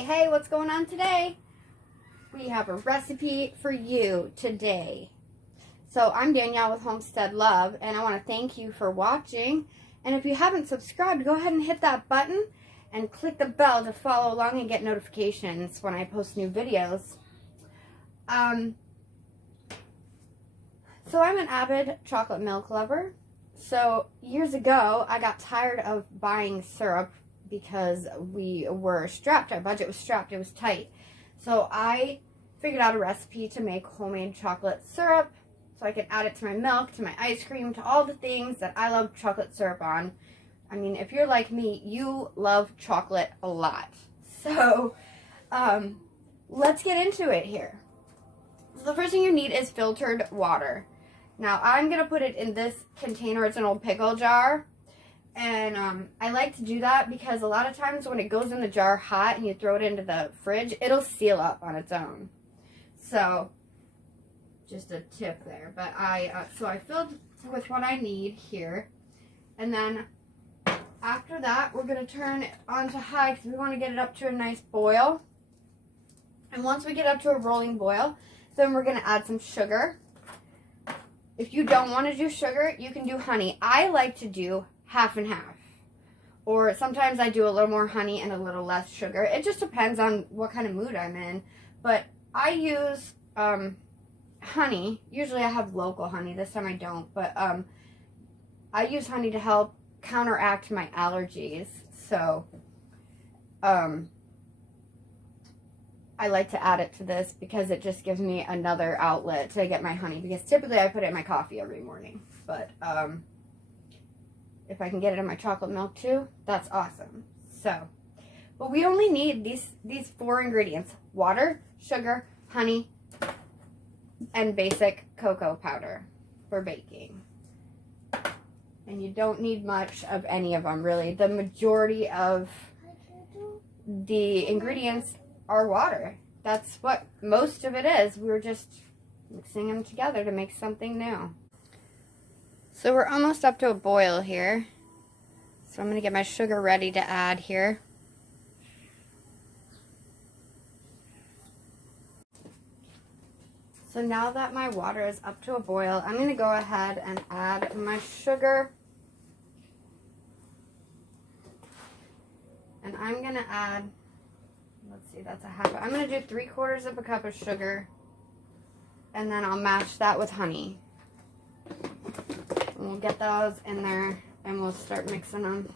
Hey, what's going on today? We have a recipe for you today. So I'm Danielle with Homestead Love, and I want to thank you for watching. And if you haven't subscribed, go ahead and hit that button and click the bell to follow along and get notifications when I post new videos. So I'm an avid chocolate milk lover. So years ago, I got tired of buying syrup because we were strapped. Our budget was strapped. It was tight. So I figured out a recipe to make homemade chocolate syrup so I could add it to my milk, to my ice cream, to all the things that I love chocolate syrup on. I mean, if you're like me, you love chocolate a lot. So let's get into it here. So the first thing you need is filtered water. Now I'm going to put it in this container. It's an old pickle jar. And I like to do that because a lot of times when it goes in the jar hot and you throw it into the fridge, it'll seal up on its own. So, just a tip there. But so I filled with what I need here. And then after that, we're going to turn it on to high because we want to get it up to a nice boil. And once we get up to a rolling boil, then we're going to add some sugar. If you don't want to do sugar, you can do honey. I like to do half and half, or sometimes I do a little more honey and a little less sugar. It just depends on what kind of mood I'm in, but I use honey. Usually I have local honey. This time I don't, but I use honey to help counteract my allergies. So I like to add it to this because it just gives me another outlet to get my honey, because typically I put it in my coffee every morning, but if I can get it in my chocolate milk too, that's awesome. So, but we only need these 4 ingredients: water, sugar, honey, and basic cocoa powder for baking. And you don't need much of any of them, really. The majority of the ingredients are water. That's what most of it is. We're just mixing them together to make something new. So we're almost up to a boil here. So I'm going to get my sugar ready to add here. So now that my water is up to a boil, I'm going to go ahead and add my sugar. And I'm going to add, let's see, that's a half. I'm going to do 3/4 of a cup of sugar. And then I'll match that with honey. And we'll get those in there and we'll start mixing them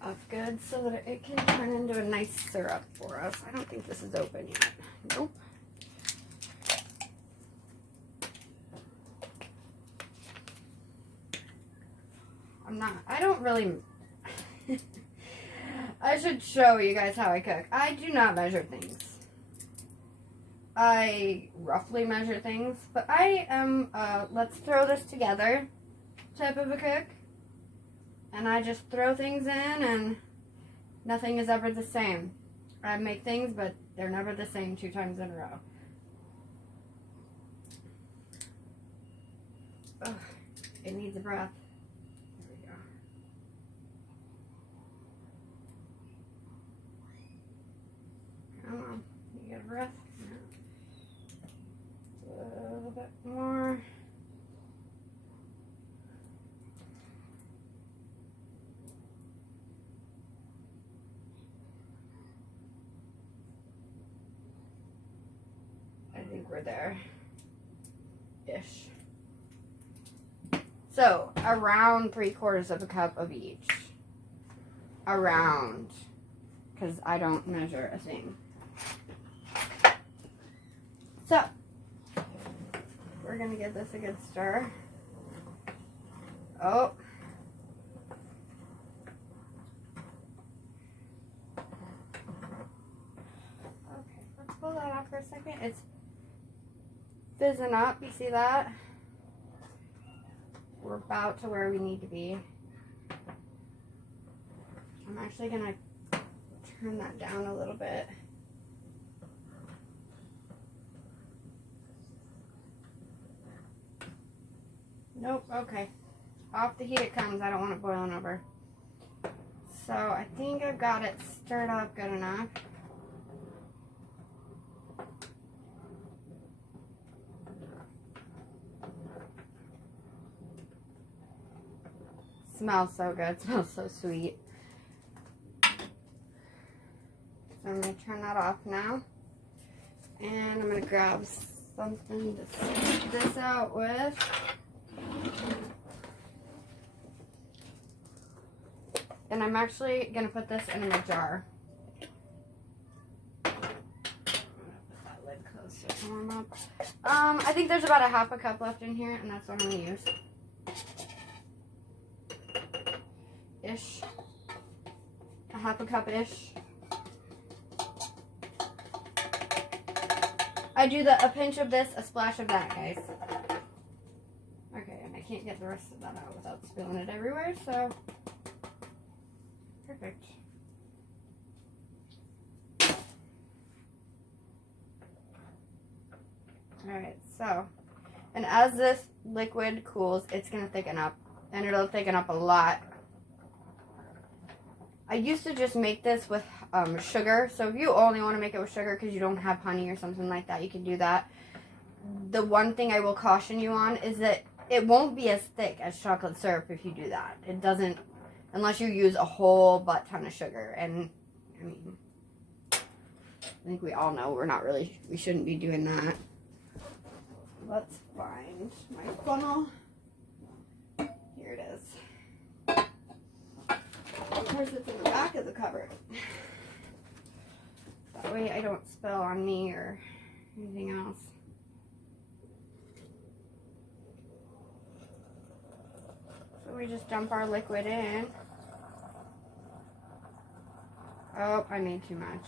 up good so that it can turn into a nice syrup for us. I don't think this is open yet. Nope. I don't really, I should show you guys how I cook. I do not measure things. I roughly measure things, but I am, let's throw this together type of a cook. And I just throw things in and nothing is ever the same. I make things, but they're never the same 2 times in a row. Ugh, it needs a breath. There we go. Come on, you get a breath? A little bit more. I think we're there-ish. So, around 3/4 of a cup of each. Around. Because I don't measure a thing. So, we're going to give this a good stir. Oh. Okay, let's pull that out for a second. It's fizzing up. You see that? We're about to where we need to be. I'm actually going to turn that down a little bit. Nope, okay. Off the heat it comes. I don't want it boiling over. So I think I've got it stirred up good enough. Smells so good. Smells so sweet. So I'm going to turn that off now. And I'm going to grab something to scoop this out with. And I'm actually going to put this in a jar. Put that lid closed so it can warm up. I think there's about a half a cup left in here, and that's what I'm going to use. Ish. A half a cup-ish. I do a pinch of this, a splash of that, guys. Okay, and I can't get the rest of that out without spilling it everywhere, so perfect. Alright, so, and as this liquid cools, it's going to thicken up, and it'll thicken up a lot. I used to just make this with sugar, so if you only want to make it with sugar because you don't have honey or something like that, you can do that. The one thing I will caution you on is that it won't be as thick as chocolate syrup if you do that. It doesn't, unless you use a whole butt ton of sugar, and I mean, I think we all know we shouldn't be doing that. Let's find my funnel. Here it is. Of course, it's in the back of the cupboard. That way I don't spill on me or anything else. So we just dump our liquid in. Oh, I made too much.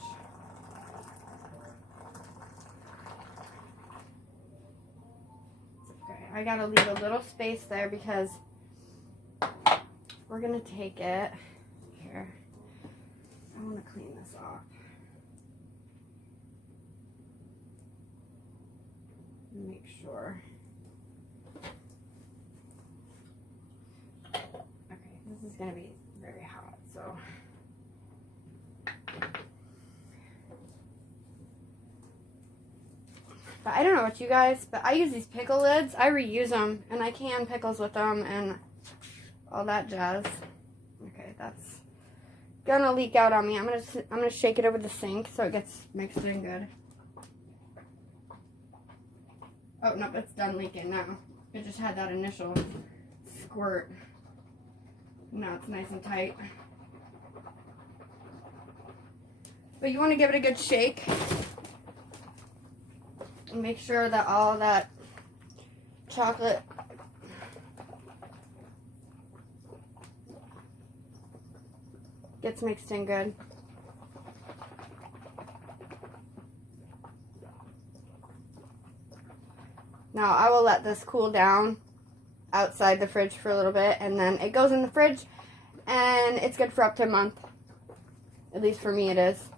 It's okay. I gotta leave a little space there because we're gonna take it. Here, I want to clean this off. Make sure. Okay, this is going to be very hot, so. But I don't know about you guys, but I use these pickle lids. I reuse them, and I can pickles with them and all that jazz. Okay, that's gonna leak out on me. I'm gonna shake it over the sink so it gets mixed in good. Oh no, it's done leaking now. It just had that initial squirt. Now it's nice and tight. But you want to give it a good shake and make sure that all that chocolate gets mixed in good. Now I will let this cool down outside the fridge for a little bit, and then it goes in the fridge and it's good for up to a month. At least for me it is.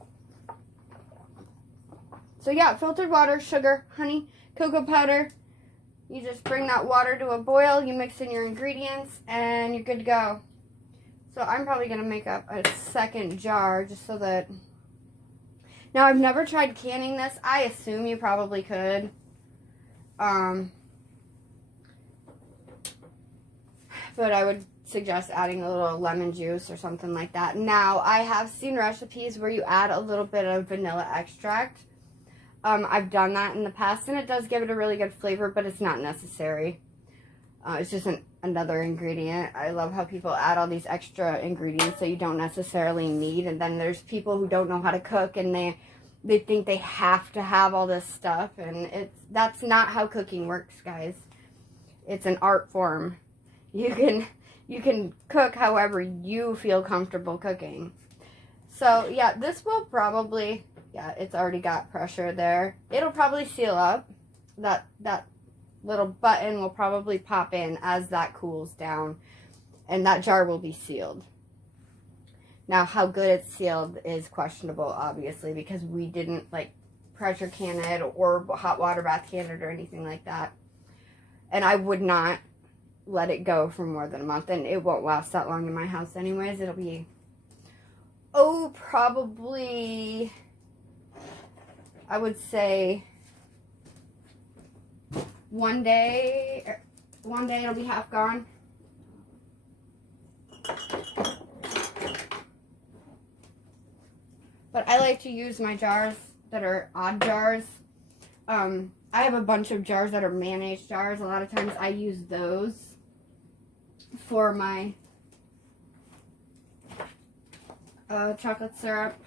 So yeah, filtered water, sugar, honey, cocoa powder. You just bring that water to a boil, you mix in your ingredients, and you're good to go. So I'm probably going to make up a second jar just so that... Now, I've never tried canning this. I assume you probably could. But I would suggest adding a little lemon juice or something like that. Now, I have seen recipes where you add a little bit of vanilla extract. I've done that in the past, and it does give it a really good flavor, but it's not necessary. It's just another ingredient. I love how people add all these extra ingredients that you don't necessarily need, and then there's people who don't know how to cook, and they think they have to have all this stuff, and that's not how cooking works, guys. It's an art form. You can cook however you feel comfortable cooking. So yeah, this will probably, yeah, it's already got pressure there. It'll probably seal up. That little button will probably pop in as that cools down, and that jar will be sealed. Now, how good it's sealed is questionable, obviously, because we didn't like pressure can it or hot water bath can it or anything like that. And I would not let it go for more than a month, and it won't last that long in my house anyways. It'll be Oh, probably, I would say one day it'll be half gone. But I like to use my jars that are odd jars. I have a bunch of jars that are mayonnaise jars. A lot of times I use those for my chocolate syrup.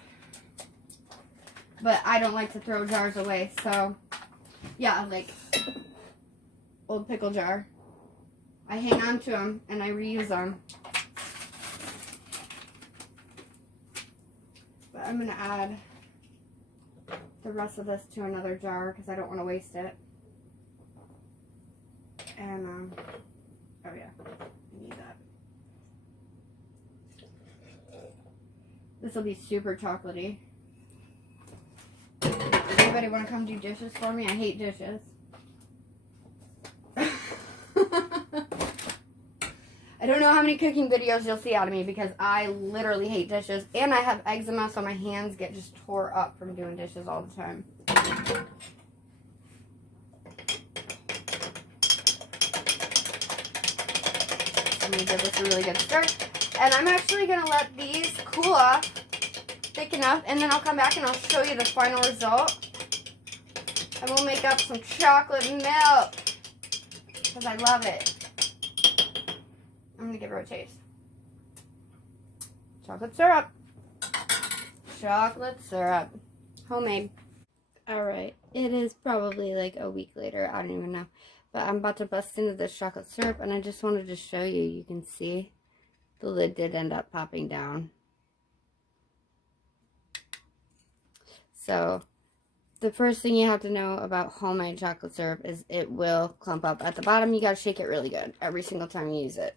But I don't like to throw jars away. So, yeah, like old pickle jar. I hang on to them and I reuse them. But I'm going to add the rest of this to another jar because I don't want to waste it. And, oh yeah, I need that. This will be super chocolatey. Anybody want to come do dishes for me? I hate dishes. I don't know how many cooking videos you'll see out of me because I literally hate dishes. And I have eczema, so my hands get just tore up from doing dishes all the time. I'm going to give this a really good stir. And I'm actually going to let these cool off, thicken up, and then I'll come back and I'll show you the final result. And we'll make up some chocolate milk because I love it. I'm going to give her a taste. Chocolate syrup. Chocolate syrup. Homemade. Alright, it is probably like a week later. I don't even know. But I'm about to bust into this chocolate syrup and I just wanted to show you. You can see the lid did end up popping down. So, the first thing you have to know about homemade chocolate syrup is it will clump up. At the bottom, you got to shake it really good every single time you use it.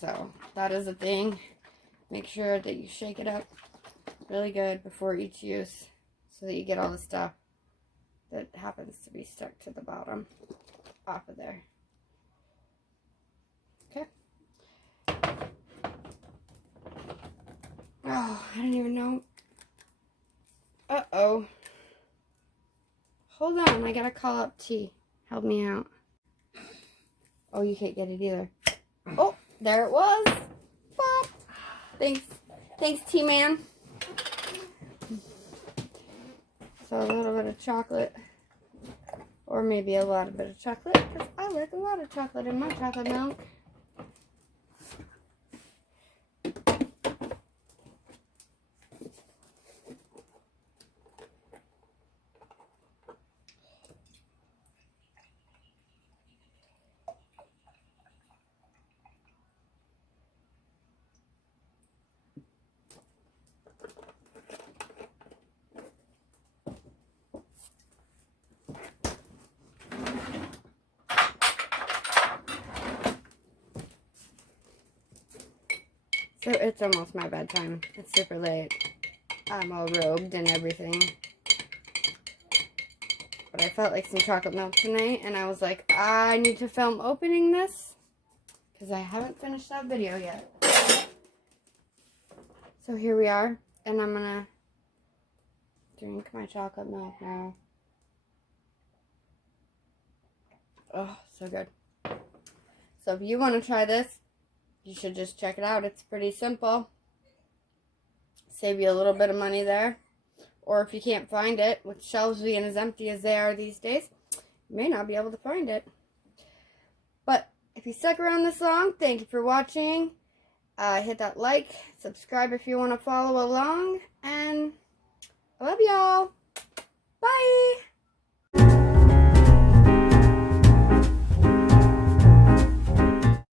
So, that is a thing. Make sure that you shake it up really good before each use so that you get all the stuff that happens to be stuck to the bottom off of there. Okay. Oh, I don't even know. Uh-oh. Hold on, I gotta call up T. Help me out. Oh, you can't get it either. Oh, there it was. Pop. Thanks. Thanks, T-Man. So a little bit of chocolate. Or maybe a lot of bit of chocolate. Because I like a lot of chocolate in my chocolate milk. So it's almost my bedtime. It's super late. I'm all robed and everything. But I felt like some chocolate milk tonight. And I was like, I need to film opening this. Because I haven't finished that video yet. So here we are. And I'm going to drink my chocolate milk now. Oh, so good. So if you want to try this, you should just check it out. It's pretty simple. Save you a little bit of money there. Or if you can't find it, with shelves being as empty as they are these days, you may not be able to find it. But if you stuck around this long, thank you for watching. Hit that like, subscribe if you want to follow along, and I love y'all. Bye!